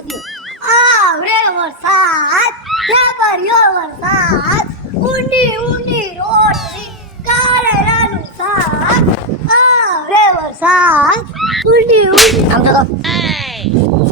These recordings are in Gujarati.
આવરે વરસાદ ઢેબરિયો વરસાદ ઊંડી ઊંડી રોટલી કારેલાનું શાક આવરે વરસાદ ઊંડી ઊંડી આમ તો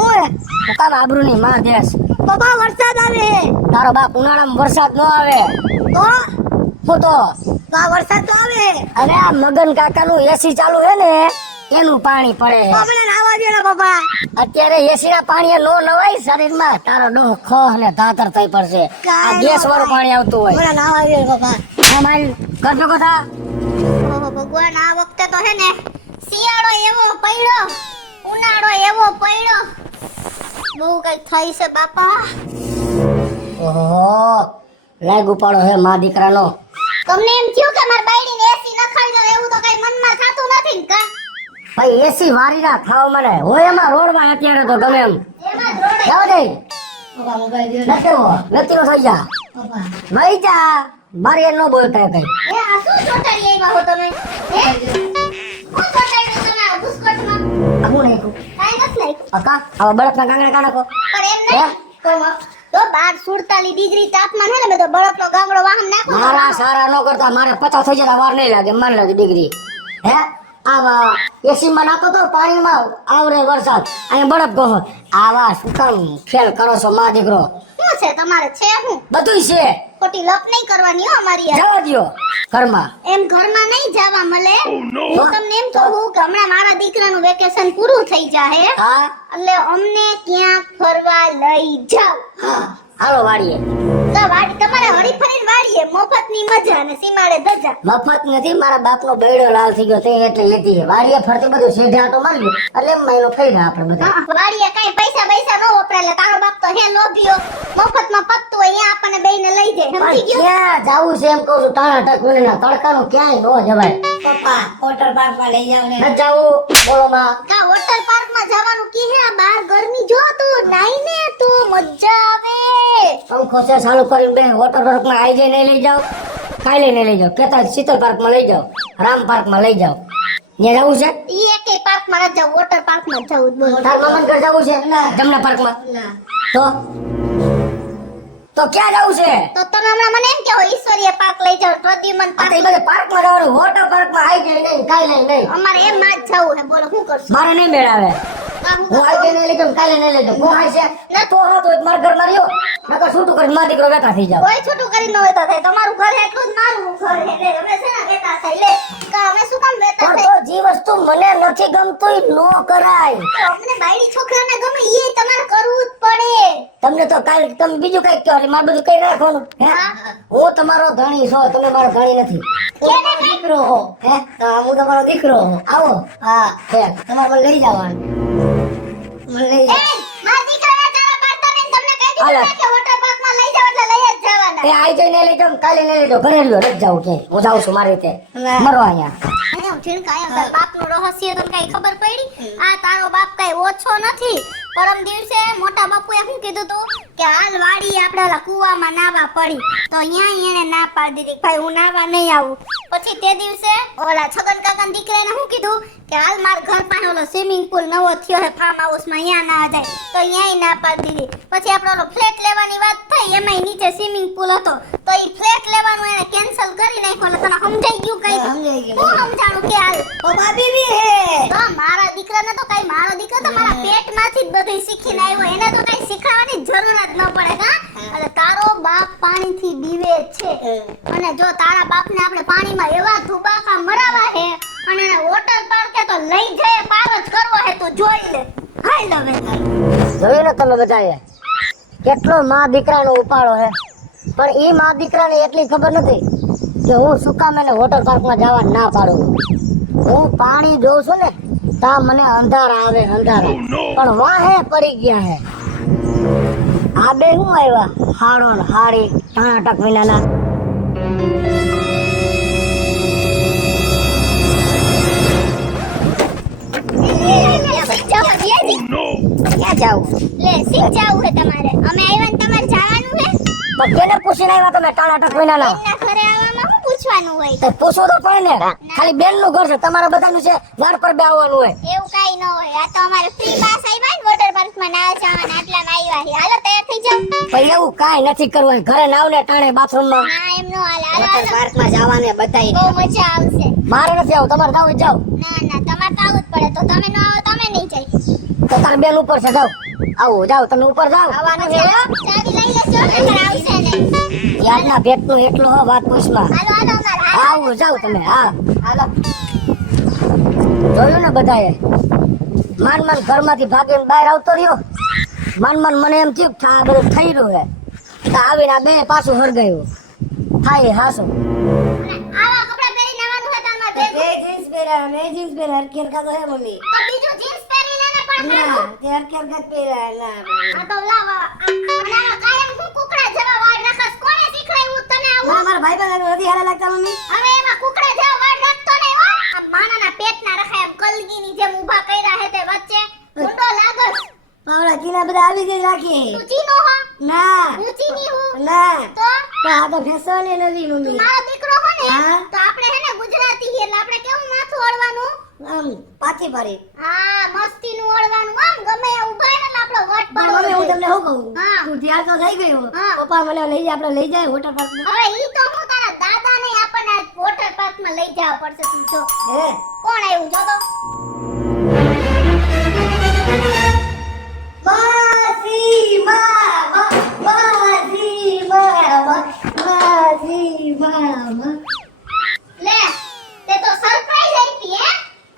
ઓય તારા આબરૂની માં દેશ બાબા વરસાદ આવે તારો બાપ ઉનાળામાં વરસાદ નો આવે તો હું તો આ વરસાદ તો આવે અરે આ મગન કાકાનું એસી ચાલુ હે ને એનું પાણી પડે આપણે નાવા દે ને બાબા અત્યારે એસી ના પાણી નો નવાય શરીરમાં તારો ડોહ ખોહ ને ધાતર થઈ પડશે આ ગેસ વાળું પાણી આવતું હોય આપણે નાવા દે બાબા અમારી ઘર ભેગો થા ઓહો ભગવાન આ વખતે તો હે ને શિયાળો એવો પડ્યો ઉનાળો એવો પડ્યો બહુ કઈ થઈ છે બાપા ઓહો લાગુ પાડો હે માં દીકરાનો તમને એમ થયું કે માર બાયડીને એસી નખાવી દો એવું તો કઈ મનમાં થાતું નથી ને કા ભાઈ એસી વારી ના થાવ મને હોય એમાં રોડમાં અત્યારે તો ગમે એમ એમાં જ રોડે જાવ દે બાબા મોબાઈલ દે નથી નો થઈ જા બાબા વઈ જા મારી એ નો બોલતા કઈ એ આ શું ચોટાડી આવ્યા હો તમે હે હું ચોટાડ્યું તમારા બુસ્કોટમાં હું નહીં કહું કાઈ નથી નાખ્યું અકા હવે બળદના કાંગડા કાઢો પણ એમ નહીં તો 1247 ડિગ્રી તાપમાન હે ને બધો બળદનો ગામડો વાહન નાખો મારા સારા નો કરતા મારે 50 થઈ જતા વાર નહીં લાગે માન લાગે ડિગ્રી હે આવા એસી માં નાખો તો પાણીમાં આવરે વરસાદ અહીં બળદ કહો આવા શું કામ ખેલ કરો છો માં દીકરો શું છે તમારે છે હું બધું છે ખોટી લપ નહીં કરવાની હો અમારી યાર જવા દ્યો ઘરમાં એમ ઘરમાં નહીં જવા મળે હું તમને એમ કહું કે હમણાં મારા દીકરાનું વેકેશન પૂરું થઈ જાહે હા એટલે અમને ક્યાંક ફરવા લઈ જાવ હા હાલો વાડીએ તો વાડી તમારે હરી ફરીને વાડીએ મફતની મજા અને સીમાડે ધજા મફત નથી મારા બાપનો બૈડો લાલ થઈ ગયો તે એટલે લીધી છે વાડીએ ફરતી બધું સીધે આટો માર્યો એટલે મહિનો થઈ ગયા આપણે બધા વાડીએ કઈ પૈસા પૈસા ન વપરાય એટલે તારો બાપ તો હે લોભિયો મફતમાં પત્તું હોય અહીંયા આપણને બેયને લઈ જાય સમજી ગયો ક્યાં જાવું છે એમ કહું છું ટાણા ટક મને તડકાનું ક્યાંય નો જવાય પપ્પા વોટર પાર્ક માં લઈ જાવ ને ન જાવું બોલો માં કા વોટર પાર્ક માં જવાનું કી હે આ બહાર ગરમી જો તું નાઈ ને તું મજા આવે પંખો છે ચાલુ કરીને બે વોટર પાર્ક માં આઈ જઈને લઈ જાઓ કાલે ને લઈ જાઓ કેતા શીતલ પાર્ક માં લઈ જાઓ રામ પાર્ક માં લઈ જાઓ ત્યાં જવું છે ઈ એકે પાર્ક માં ન જાવ વોટર પાર્ક માં જવું બોલો તાર મામા ઘર જવું છે જમના પાર્ક માં તો ક્યાં જવું છે તો તમે હમણાં મને એમ કહો ઈશ્વરીય પાર્ક લઈ જાવ પ્રદ્યુમન આ પાર્ક તો બધે પાર્ક માં જવાનું વોટર પાર્ક માં આઈ જઈને નહીં કાલે નહીં અમારે એમ માં જ જવું હે બોલો શું કરશું મારે નહીં મેળાવે આ હું હું આઈ જઈને લઈ જાઉં કાલે નહીં લઈ જાઉં હું આઈ છે ના તો હો તો મારા ઘર માં રહ્યો નકર છૂટું કરીને મારા દીકરો બેઠા થઈ જાવ કોઈ છૂટું કરી ન હોય તો થાય તમારું ઘર હે એટલું જ મારું ઘર હે એટલે અમે છે ને બેટા થઈ લે કા અમે શું કામ બેટા પણ થઈ તો જે વસ્તુ મને નથી ગમતું ઈ નો કરાય તો અમને બાયડી છોકરાને ગમે ઈ તમારે કરવું જ પડે તમને તો કાલ તમે બીજું કઈ કહો એટલે મારે બધું કઈ રાખવાનું હે હું તમારો ધણી છો તમે મારો ધણી નથી હું તમારો દીકરો હો હે હા હું તમારો દીકરો હો આવો હા હે તમારે મને લઈ જવાનું મને લઈ એ જાવ મારા દીકરાને તારા પાડતા નહીં તમને કહી હાલે. દીધું ને કે વોટર પાર્ક માં લઈ જાવ એટલે લઈ જ જવાના એ આઈ જઈને લઈ જાઉં કાલે લઈ લેજો ઘરે રહ્યો નથી જાવું કે હું જાઉં છું મારી રીતે મરો અહીંયા અરે હું ઠીણકાયો તારા બાપનું રહસ્ય તને કઈ ખબર પડી આ તારો બાપ કઈ ઓછો નથી પરમ દિવસે મોટા બાપુએ શું કીધું તું કે હાલ વાડી આપણે ઓલા કૂવામાં નાવા પડી તો અહીંયા એને ના પાડી દીધી ભાઈ હું નાવા નહીં આવું પછી તે દિવસે ઓલા છગન કાકાના દીકરાને શું કીધું કે હાલ માર ઘર પાસે ઓલો સ્વિમિંગ પુલ નવો થયો છે ફાર્મ હાઉસમાં અહીંયા ના જાય તો અહીંયાય ના પાડી દીધી પછી આપણે ઓલો ફ્લેટ લેવાની વાત થઈ એમાંય નીચે સ્વિમિંગ પુલ હતો તો ઈ ફ્લેટ લેવાનું એને કેન્સલ કરી નાખ્યો એટલે તને સમજાઈ ગયું કઈ હું સમજાણું કે હાલ ઓ ભાભી બી હે તો મારા દીકરાને તો કઈ મારો દીકરો તો મારા પેટમાંથી જ બધું શીખીને આવ્યો એને તો કઈ શીખવાની જરૂર જ ન પડે કા એટલે તારો બાપ પાણીથી બીવે છે અને જો તારા બાપને આપણે પાણીમાં એવા ધુબાકા મરાવા હે અને વોટર પાર્કે તો લઈ જાય પાર જ કરવો હે તો જોઈ લે હાલ હવે જોયું ને તમે બધાએ કેટલો માં દીકરાનો ઉપાડો હે પણ ઈ માં દીકરાને એટલી ખબર નથી કે હું શું કામ એને વોટર પાર્કમાં જવા ના પાડું હું પાણી જોઉં છું ને તા મને અંધારા આવે અંધારા પણ વાહે પડી ગયા હે આ બે શું આવ્યા હાડો ને હાડી ટાણા ટક વિનાના ક્યાં જાવું લે શીખ જાવું હે તમારે અમે આવ્યા ને તમારે જવાનું હે પણ કેને પૂછીને આવ્યા તમે ટાણા ટક વિનાના એમના ઘરે આવવામાં શું પૂછવાનું હોય તો પૂછવું તો પડે ને ખાલી બેન નું ઘર છે તમારા બધાનું છે વાર પર બે આવવાનું હોય એવું કાઈ ન હોય આ તો અમારે ફ્રી પાસ આવ્યા ને વોટર પાર્ક માં ના જવાના આટલા એવું કાંઈ નથી કરવું ઘરે નાવ ને ટાણે બાથરૂમમાં ના એમ નો હાલે હાલો વોટર હાલો પાર્કમાં જવાને બધાય બહુ મજા આવશે મારે નથી આવું તમારે જાવ જાવ ના ના તમારે તો આવું જ પડે તો તમે ન આવો તમે નહીં જાય તો તાર બેન ઉપર છે જાવ આવું જાવ તમે ઉપર જાવ આવવાનું છે હો. ચાવી લઈ લેજો નકર આવશે ને યારના ભેટનું એટલું હો વાત પૂછમાં હાલો હાલો અમારે હાલો આવું જાવ તમે હા હાલો જોયું ને બધાએ માન માન ઘરમાંથી ભાગીને બહાર આવતો રહ્યો માન માન મને એમ થયું કે આ બધું થઈ રહ્યું હે તો આવીને આ બે પાછું હરગાયું થાય હાસું આવા કપડાં પહેરીને આવવાનું હતા અમારે તે ભેગું. જીન્સ પહેર્યા મેં જીન્સ પહેર્યા હરખેર કાતો હે મમ્મી તો બીજું જીન્સ પહેરી લે ને પણ ના હારું. તે હરખેર કાત પહેર્યા ના આ તો લાવા બનાવા કાયમ હું કુકડા જેવા વાળ રાખસ કોને શીખવાડ્યું તને આવું ના મારા ભાઈ બહેન નથી હારા લાગતા મમ્મી હવે એમાં કુકડા જેવા વાળ રાખતો નહીં હો આ માનાના પેટના રખાય એમ કલગીની જેમ ઊભા કર્યા હે તે વચ્ચે ઊંડો લાગસ પાવડા કીના બધા આવી જ રાખી તું ચીનો હો ના હું ચીની હું ના તો આ તો ફેશન એ નથી મમ્મી મારો દીકરો હો ને હા. તો આપણે હે ને ગુજરાતી હી એટલે આપણે કેવું માથું ઓળવાનું આમ પાછી પાડી હા મસ્તીનું ઓળવાનું આમ ગમે એ ઊભા ને એટલે આપણો વટ મમ્મી હું પાડવો તમને શું કહું હા. તું ત્યાર તો થઈ ગયું હા. પપ્પા મને લઈ જાય આપણે લઈ જાય વોટર પાર્કમાં હવે ઈ તો હું તારા દાદા ને આપણને વોટર પાર્ક માં લઈ જવા પડશે તું જો હે કોણ આવ્યું જો તો માસી મામા માસી મામા માસી મામા લે તે તો સરપ્રાઈઝ આપી હે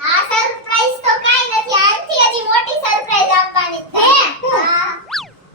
આ સરપ્રાઈઝ તો કાઈ નથી આથી હજી મોટી સરપ્રાઈઝ આપવાની છે હા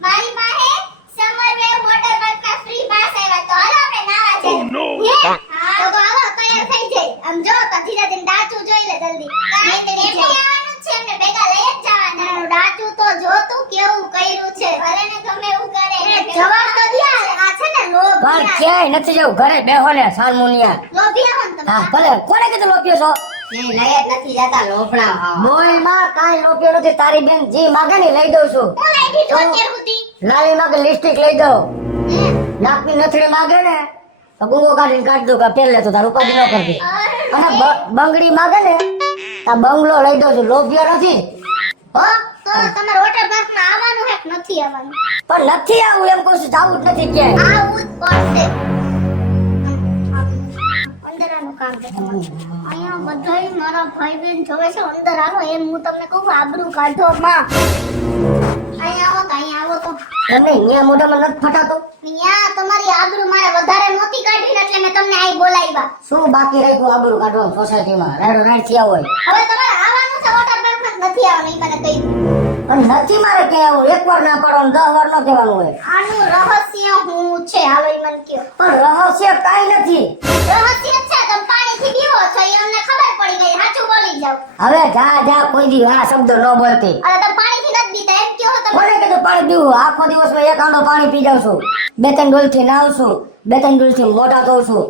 મારી માહે સમર વેવ વોટર પાર્ક ના ફ્રી પાસ આવ્યા તો હાલો આપણે નાવા જઈએ હા તો હાલો તૈયાર થઈ જાય આમ જો તો ધીરે ધીરે ડાચું જોઈ લે જલ્દી કાઈ નહીં આવવાનું જ છે એમને ભેગા લઈ જ જવાના ડાચું તો જો તું કેવું કર્યું છે ભલે ને ગમે એવું કરે જવાબ તો દિયા આ છે ને પણ લોભિયા ક્યાંય નથી જવું ઘરે બેહો ને સાલમુનિયા લોભિયા હો ને હા તમે ભલે કોને કીધું લોપ્યો છો એ લઈ જ નથી જતા લોફડા હા મોયમાં કાંઈ લોપ્યો નથી તારી બેન જી માગે ને લઈ દઉં છું હું લાઈટી તો અત્યાર સુધી લાલી માગે લિપસ્ટિક લઈ દઉં હે નાકની નથડી માગે ને તો ગુંગો કાઢીને કાઢ દઉં કે પેલે તો તારું ઉપાધિ ન કરતી અને બંગડી માગે ને તો બંગલો લઈ દઉં છું લોભ્યો નથી હો તો તમારે વોટર પાર્ક માં આવવાનું હે કે નથી આવવાનું પણ નથી આવું એમ કહું છું જાવું જ નથી ક્યાંય આવું જ પડશે અંદરનું કામ છે તમારું. અહીંયા બધાય મારા ભાઈ બહેન જોવે છે અંદર આવો એમ હું તમને કહું આબરૂ કાઢો માં અહીંયા આવો તો એમને અહીંયા મોઢામાં નથી ફટાતું અહીંયા તમારી આબરૂ મારે વધારે નહોતી કાઢી ને એટલે મેં તમને અહીં બોલાવ્યા શું બાકી રાખ્યું આબરૂ કાઢવાનું સોસાયટીમાં રાડો રાડ થયા હોય હવે તમારે આવવાનું છે વોટર પાર્ક માં નથી આવવાનું ઈ મને કહી પણ નથી મારે ક્યાં આવું એકવાર ના પાડવાનું 10 વાર ન કહેવાનું હોય આનું રહસ્ય હું છે હાલો ઈ મને કયો પણ રહસ્ય કાંઈ નથી રહસ્ય છે તમે પાણીથી બીવો છો એ અમને ખબર પડી ગઈ સાચું બોલી જાવ હવે જા કોઈ દી આ શબ્દ ન બોલતી અરે તમે પાણીથી નથી બીતા એમ કયો તમે કોને કીધું પાણી પીવું આખો દિવસમાં એક આંડો પાણી પી જાઉં છું 2-3 ડોલથી નાવું છું 2-3 ડોલથી મોઢા ધોઉં છું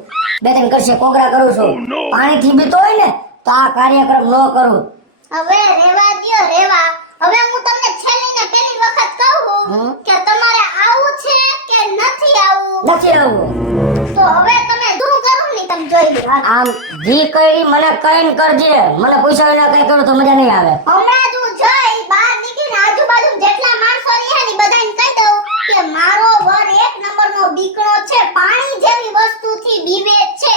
2-3 કરશે કોગરા કરું છું પાણીથી બીતો હોય ને તો આ કાર્યક્રમ ન કરું હવે રેવા દ્યો રેવા હવે હું તમને છેલ્લી ને પહેલી વખત કહું હમ? કે તમારે આવું છે કે નથી આવું નથી આવું તો હવે તમે શું કરું ને તમે જોઈ લો હાલો. આમ જી કરી મને કઈને કરજે મને પૂછ્યા વિના કઈ કરું તો મજા નહીં આવે હમણાં જ હું જઈ બહાર નીકળીને આજુબાજુ જેટલા માણસો રહ્યા ને બધાને કહી દઉં કે મારો વર એક નંબરનો દીકરો છે પાણી જેવી વસ્તુથી બીવે છે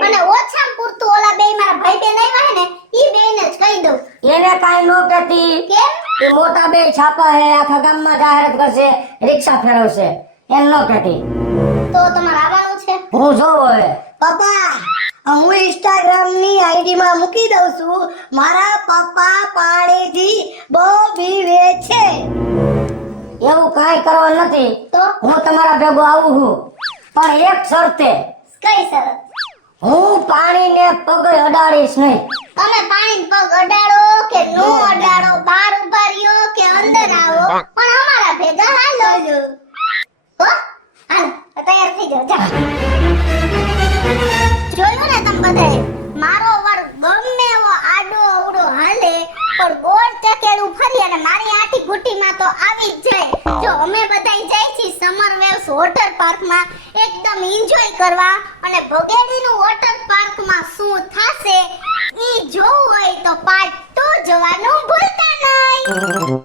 અને ઓછામાં પૂરતું ઓલા બે મારા ભાઈ બેન આવ્યા હે ને ઈ બેને જ કહી દઉં એને કાંઈ ન કહેતી કેમ એ મોટા બે છાપા હે આખા ગામમાં જાહેરાત કરશે રિક્ષા ફેરવશે એમ ન કહેતી તો તમારે આવવાનું છે હું જોઉં હવે પપ્પા હું ઇન્સ્ટાગ્રામ ની આઈડી માં મૂકી દઉં છું મારા પપ્પા પાણીથી બહુ બીવે છે એવું કાંઈ કરવાનું નથી તો હું તમારા ભેગો આવું છું પણ એક શરતે કઈ શરત હું પાણીને પગે અડાડીશ નહીં તમે પાણી પગ અડાડો કે નો અડાડો બહાર ઉભા રહ્યો કે અંદર આવો પણ અમારા ભેગા હાલો હો હાલ તૈયાર થઈ જાઓ જા જોયું ને તમે બધાએ મારો વર ગમે એવો આડો અવડો હાલે પણ ગોળ ચકેડું ફરી અને મારી આટી ગુટીમાં તો આવી જ જાય જો અમે બધાય જાય છીએ સમર વેવ્સ વોટર પાર્કમાં એકદમ એન્જોય કરવા અને ભગેડીનું વોટર પાર્કમાં શું થાશે ઈ જોવું હોય તો પાર્ટ 2 જોવાનું ભૂલતા નહીં